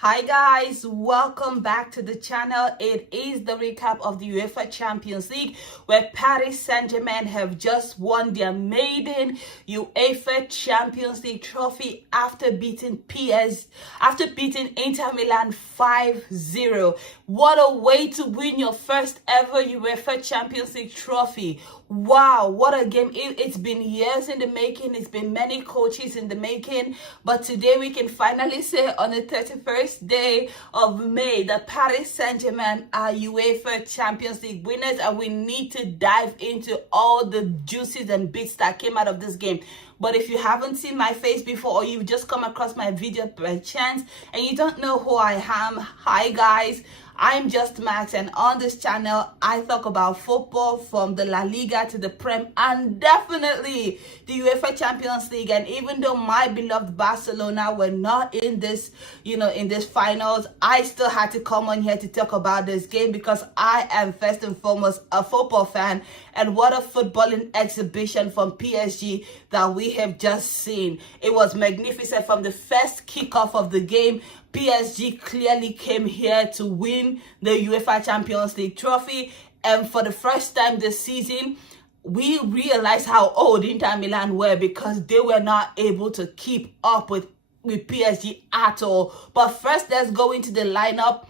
Hi guys, welcome back to the channel. It is the recap of the UEFA Champions League where Paris Saint-Germain have just won their maiden UEFA Champions League trophy after beating Inter Milan 5-0. What a way to win your first ever UEFA Champions League trophy. Wow, what a game. It's been years in the making. It's been many coaches in the making, but today we can finally say on the 31st day of May that Paris Saint-Germain are UEFA Champions League winners, and we need to dive into all the juices and bits that came out of this game. But if you haven't seen my face before, or you've just come across my video by chance and you don't know who I am, hi guys, I'm Just Max, and on this channel I talk about football from the La Liga to the Prem and definitely the UEFA Champions League. And even though my beloved Barcelona were not in this, in this finals, I still had to come on here to talk about this game because I am first and foremost a football fan. And what a footballing exhibition from PSG that we have just seen. It was magnificent from the first kickoff of the game. PSG clearly came here to win the UEFA Champions League trophy. And for the first time this season, we realized how old Inter Milan were because they were not able to keep up with PSG at all. But first, let's go into the lineup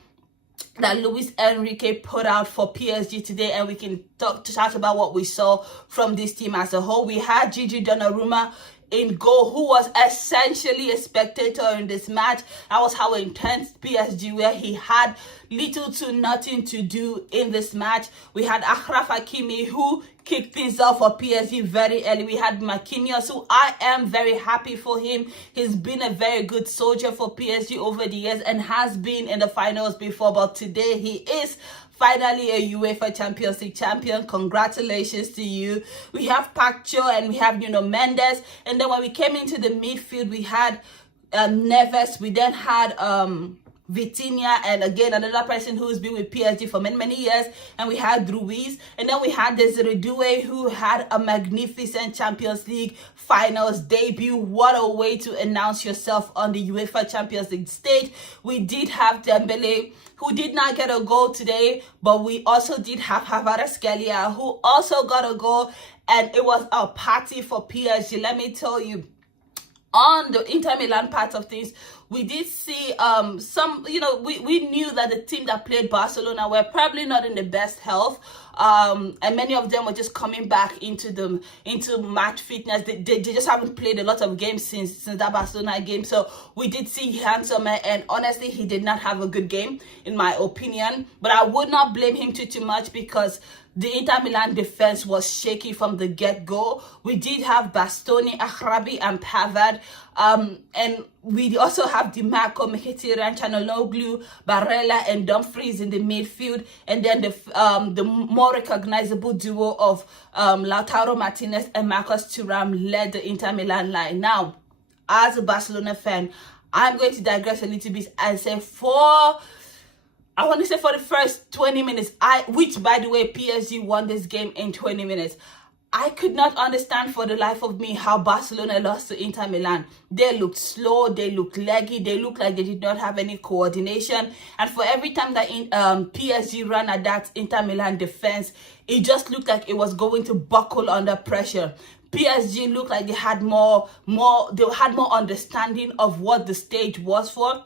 that Luis Enrique put out for PSG today, and we can chat about what we saw from this team as a whole. We had Gigi Donnarumma in goal, who was essentially a spectator in this match. That was how intense PSG were. He had little to nothing to do in this match. We had Achraf Hakimi, who kicked things off for PSG very early. We had Marquinhos, who I am very happy for him. He's been a very good soldier for PSG over the years and has been in the finals before, but today he is finally a UEFA Champions League champion. Congratulations to you. We have Pacho and we have Mendes. And then when we came into the midfield, we had Neves. We then had Vitinha, and again another person who's been with PSG for many years, and we had Ruiz, and then we had Desiree Doué, who had a magnificent Champions League finals debut. What a way to announce yourself on the UEFA Champions League stage. We did have Dembele, who did not get a goal today, but we also did have Kvaratskhelia, who also got a goal, and it was a party for PSG. Let me tell you, on the Inter Milan part of things, we did see some, we knew that the team that played Barcelona were probably not in the best health. And many of them were just coming back into match fitness. They just haven't played a lot of games since that Barcelona game. So we did see Hans Sommer, and honestly, he did not have a good game, in my opinion. But I would not blame him too much because the Inter Milan defense was shaky from the get-go. We did have Bastoni, Akhrabi, and Pavard. And we also have DiMarco, Mkhitaryan, Çalhanoğlu, Barella, and Dumfries in the midfield. And then the more recognizable duo of Lautaro Martinez and Marcus Thuram led the Inter Milan line. Now, as a Barcelona fan, I'm going to digress a little bit and say for the first 20 minutes, which by the way, PSG won this game in 20 minutes. I could not understand for the life of me how Barcelona lost to Inter Milan. They looked slow, they looked leggy, they looked like they did not have any coordination. And for every time that PSG ran at that Inter Milan defense, it just looked like it was going to buckle under pressure. PSG looked like they had more understanding of what the stage was for.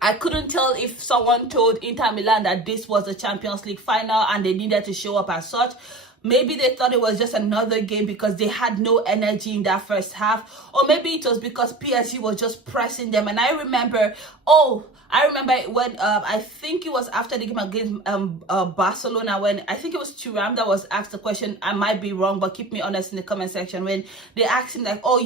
I couldn't tell if someone told Inter Milan that this was the Champions League final and they needed to show up as such. Maybe they thought it was just another game because they had no energy in that first half. Or maybe it was because PSG was just pressing them. And I remember when I think it was after the game against Barcelona, when I think it was Thuram that was asked the question. I might be wrong, but keep me honest in the comment section. When they asked him like, oh,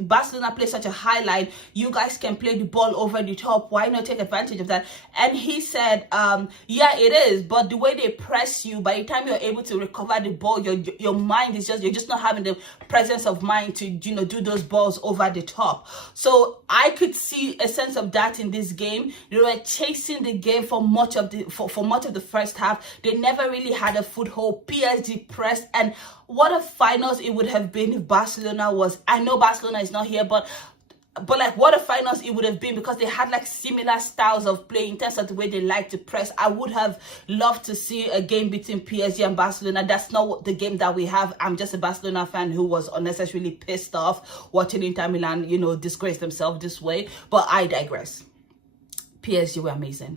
Barcelona play such a high line, you guys can play the ball over the top. Why not take advantage of that? And he said, yeah, it is. But the way they press you, by the time you're able to recover the ball, your mind is you're just not having the presence of mind to do those balls over the top. So I could see a sense of that in this game. They were chasing the game for much of the first half. They never really had a foothold. PSG pressed, and what a finals it would have been if Barcelona was. I know Barcelona is not here, but But like what a finals it would have been, because they had like similar styles of play in terms of the way they like to press. I would have loved to see a game between PSG and Barcelona. That's not the game that we have. I'm just a Barcelona fan who was unnecessarily pissed off watching Inter Milan, you know, disgrace themselves this way. But I digress. PSG were amazing.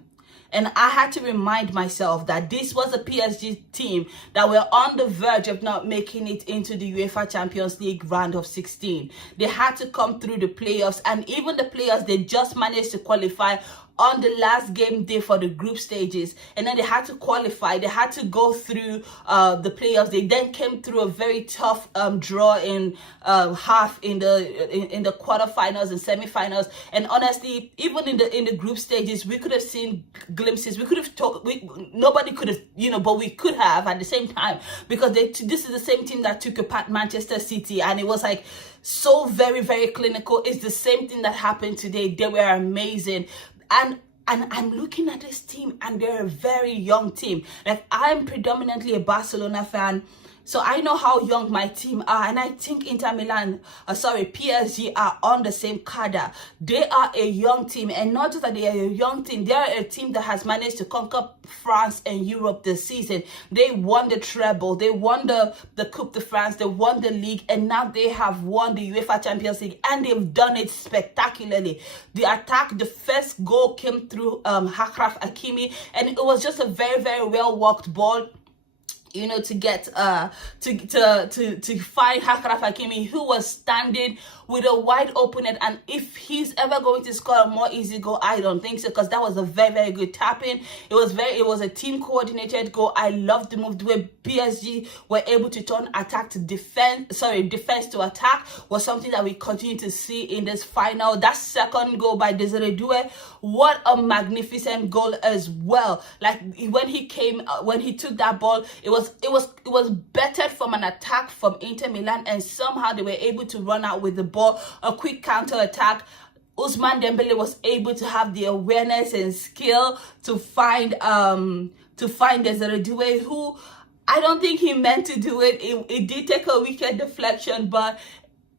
And I had to remind myself that this was a PSG team that were on the verge of not making it into the UEFA Champions League round of 16. They had to come through the playoffs, and even the playoffs, they just managed to qualify on the last game day for the group stages, and then they had to qualify. They had to go through the playoffs. They then came through a very tough draw in half in the quarterfinals and semifinals. And honestly, even in the group stages, we could have seen glimpses. We could have talked. Nobody could have, you know, but we could have at the same time, because this is the same team that took apart Manchester City, and it was like so very, very clinical. It's the same thing that happened today. They were amazing. And I'm looking at this team, and they're a very young team. Like, I'm predominantly a Barcelona fan, so I know how young my team are, and I think PSG are on the same cadre. They are a young team, and not just that they are a young team, they are a team that has managed to conquer France and Europe this season. They won the treble, they won the Coupe de France, they won the league, and now they have won the UEFA Champions League, and they've done it spectacularly. The attack, the first goal came through Achraf Hakimi, and it was just a very, very well walked ball, you know, to get to find Achraf Hakimi, who was standing with a wide open net. And if he's ever going to score a more easy goal, I don't think so, because that was a very, very good tap-in. It was a team coordinated goal. I loved the move. The way PSG were able to turn defense to attack was something that we continue to see in this final. That second goal by Desiree Doué, what a magnificent goal as well. Like, when he took that ball, it was bettered from an attack from Inter Milan, and somehow they were able to run out with the ball, a quick counter attack. Ousmane Dembele was able to have the awareness and skill to find Desiree Doué, who I don't think he meant to do it. It did take a wicked deflection, but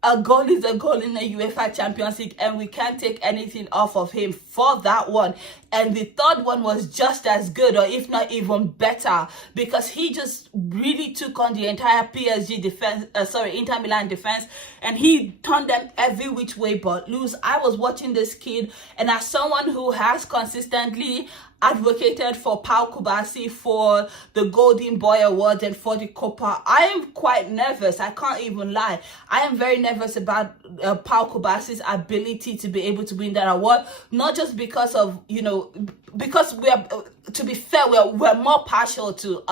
a goal is a goal in the UEFA Champions League, and we can't take anything off of him for that one. And the third one was just as good, or if not even better, because he just really took on the entire PSG defense, Inter Milan defense, and he turned them every which way but loose. I was watching this kid, and as someone who has consistently advocated for Pau Kubasi for the Golden Boy Award and for the Copa, I am quite nervous. I can't even lie. I am very nervous about Pau Kubasi's ability to be able to win that award, not just because of, you know, because to be fair, we're more partial to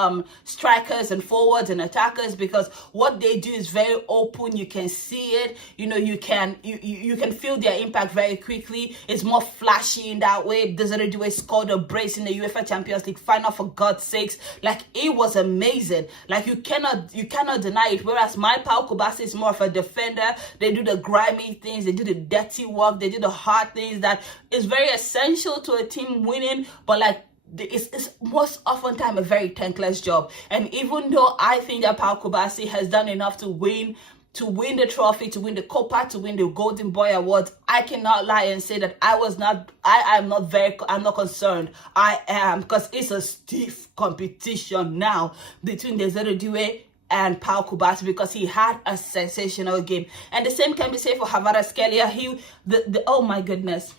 strikers and forwards and attackers, because what they do is very open. You can see it, you know, you can feel their impact very quickly. It's more flashy in that way. Desiree Doué scored a brace in the UEFA Champions League Final, for God's sakes. Like, it was amazing. Like, you cannot deny it. Whereas my Pau Kubasi is more of a defender. They do the grimy things, they do the dirty work, they do the hard things that is very essential to a team winning, but like, it's most often time a very thankless job. And even though I think that Pau Kubasi has done enough to win the trophy, to win the Copa, to win the Golden Boy Award, I cannot lie and say that I'm not concerned. I am, because it's a stiff competition now between Desiree Doué and Pau Kubasi, because he had a sensational game. And the same can be said for Kvaratskhelia. Oh my goodness.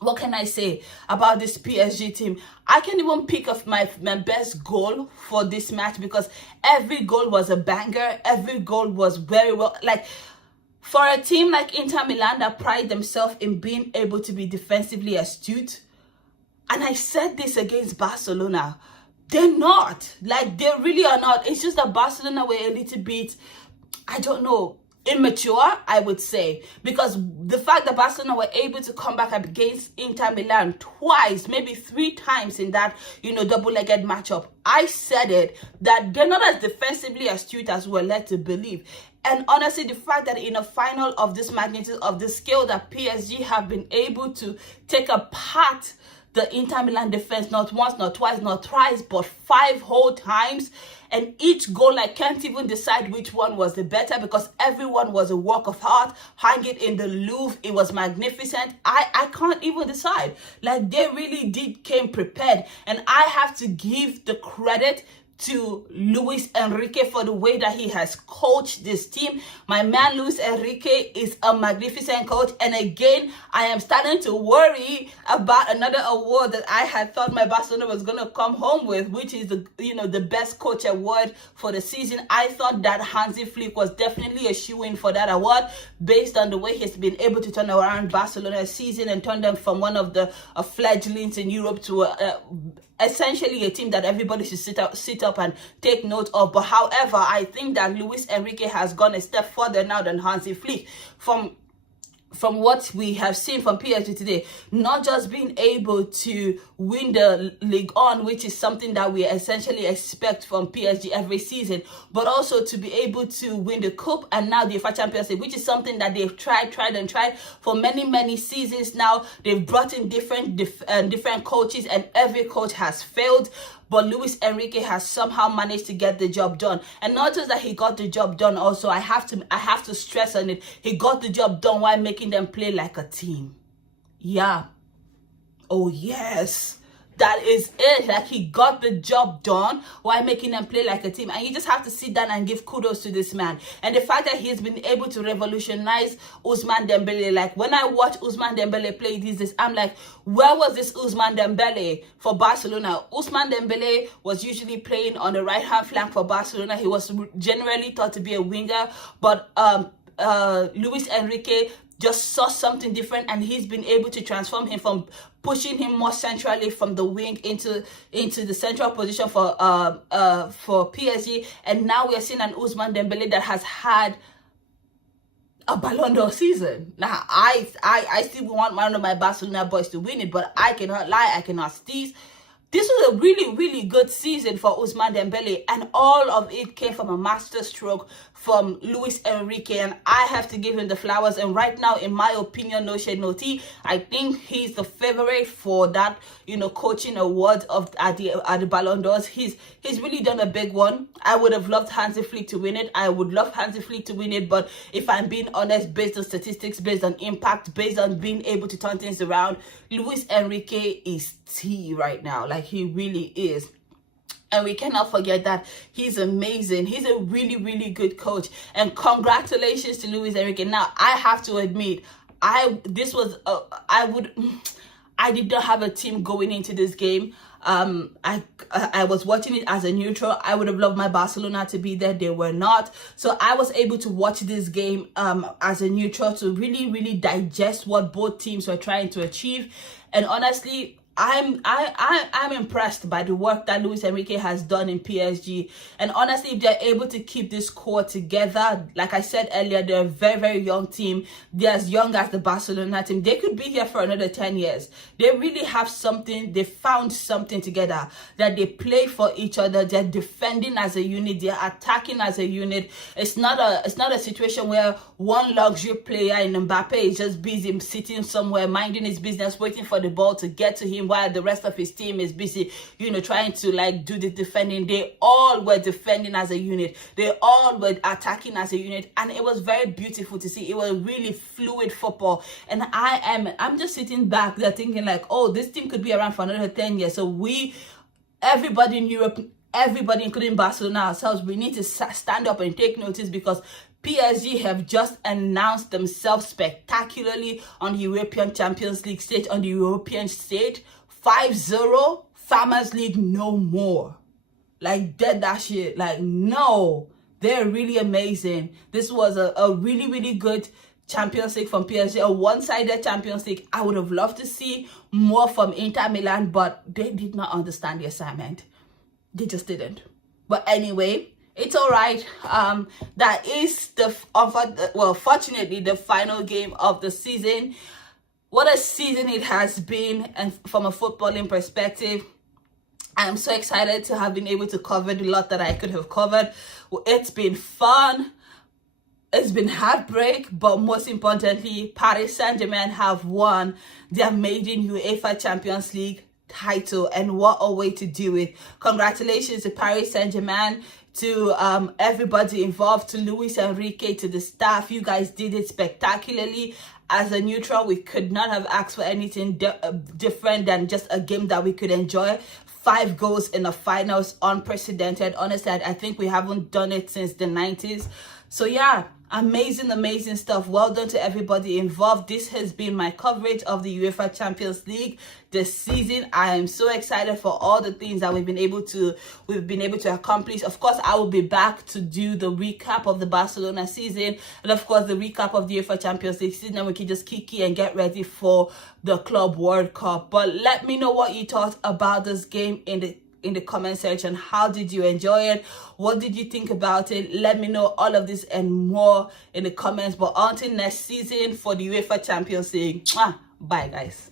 What can I say about this PSG team? I can even pick of my best goal for this match, because every goal was a banger. Every goal was very well. Like, for a team like Inter Milan that pride themselves in being able to be defensively astute, and I said this against Barcelona, they're not. Like, they really are not. It's just that Barcelona were a little bit, I don't know, immature, I would say, because the fact that Barcelona were able to come back against Inter Milan twice, maybe 3 times in that, you know, double-legged matchup, I said it, that they're not as defensively astute as we're led to believe. And honestly, the fact that in a final of this magnitude, of the scale that PSG have been able to take apart the Inter Milan defense not once, not twice, not thrice, but 5 whole times. And each goal, I can't even decide which one was the better, because everyone was a work of art. Hang it in the Louvre, it was magnificent. I can't even decide. Like, they really came prepared. And I have to give the credit to Luis Enrique for the way that he has coached this team. My man Luis Enrique is a magnificent coach, and again, I am starting to worry about another award that I had thought my Barcelona was going to come home with, which is the best coach award for the season. I thought that Hansi Flick was definitely a shoo-in for that award, based on the way he's been able to turn around Barcelona's season and turn them from one of the fledglings in Europe to essentially a team that everybody should sit up and take note of. But however, I think that Luis Enrique has gone a step further now than Hansi Flick. From what we have seen from PSG today, not just being able to win the Ligue 1, which is something that we essentially expect from PSG every season, but also to be able to win the Cup and now the UEFA Champions League, which is something that they've tried for many seasons now. They've brought in different coaches, and every coach has failed. But Luis Enrique has somehow managed to get the job done. And not just that he got the job done, also I have to stress on it. He got the job done while making them play like a team. Yeah. Oh yes. That is it. Like, he got the job done while making them play like a team. And you just have to sit down and give kudos to this man. And the fact that he's been able to revolutionize Ousmane Dembele. Like, when I watch Ousmane Dembele play these days, I'm like, where was this Ousmane Dembele for Barcelona? Ousmane Dembele was usually playing on the right-hand flank for Barcelona. He was generally thought to be a winger. But Luis Enrique just saw something different, and he's been able to transform him from pushing him more centrally from the wing into the central position for PSG. And now we are seeing an Ousmane Dembele that has had a Ballon d'Or season. Now, I still want one of my Barcelona boys to win it, but I cannot lie, I cannot tease. This was a really good season for Ousmane Dembele, and all of it came from a masterstroke from Luis Enrique, and I have to give him the flowers. And right now, in my opinion, no shade, no tea, I think he's the favorite for that, coaching award at the Ballon d'Ors. He's really done a big one. I would have loved Hansi Flick to win it. I would love Hansi Flick to win it, but if I'm being honest, based on statistics, based on impact, based on being able to turn things around, Luis Enrique is tea right now. Like, he really is. And we cannot forget that he's amazing. He's a really good coach. And congratulations to Luis Enrique. Now, I have to admit, I did not have a team going into this game. I was watching it as a neutral. I would have loved my Barcelona to be there. They were not. So I was able to watch this game as a neutral to really digest what both teams were trying to achieve. And honestly, I'm impressed by the work that Luis Enrique has done in PSG. And honestly, if they're able to keep this core together, like I said earlier, they're a very young team. They're as young as the Barcelona team. They could be here for another 10 years. They really have something. They found something together, that they play for each other. They're defending as a unit. They're attacking as a unit. It's not a situation where one luxury player in Mbappe is just busy sitting somewhere, minding his business, waiting for the ball to get to him, while the rest of his team is busy, trying to do the defending. They all were defending as a unit. They all were attacking as a unit, and it was very beautiful to see. It was really fluid football, and I'm just sitting back there thinking like, oh, this team could be around for another 10 years. So everybody in Europe, everybody including Barcelona ourselves, we need to stand up and take notice, because PSG have just announced themselves spectacularly on the European Champions League stage, 5-0, Farmers League no more. Like, dead that shit. Like, no. They're really amazing. This was a really good Champions League from PSG, a one-sided Champions League. I would have loved to see more from Inter Milan, but they did not understand the assignment. They just didn't. But anyway, it's all right. That is fortunately the final game of the season. What a season it has been, and from a footballing perspective, I'm so excited to have been able to cover the lot that I could have covered. It's been fun. it's been heartbreak, but most importantly, Paris Saint-Germain have won their maiden UEFA Champions League title, and what a way to do it. Congratulations to Paris Saint-Germain, to everybody involved, to Luis Enrique, to the staff. You guys did it spectacularly. As a neutral, we could not have asked for anything different than just a game that we could enjoy. 5 goals in the finals, unprecedented. Honestly, I think we haven't done it since the 90s. So yeah, amazing stuff. Well done to everybody involved. This has been my coverage of the UEFA Champions League this season. I am so excited for all the things that we've been able to accomplish. Of course, I will be back to do the recap of the Barcelona season, and of course the recap of the UEFA Champions League season, and we can just kiki and get ready for the Club World Cup. But let me know what you thought about this game in the comment section. How did you enjoy it? What did you think about it? Let me know all of this and more in the comments. But until next season for the UEFA Champions League, bye guys.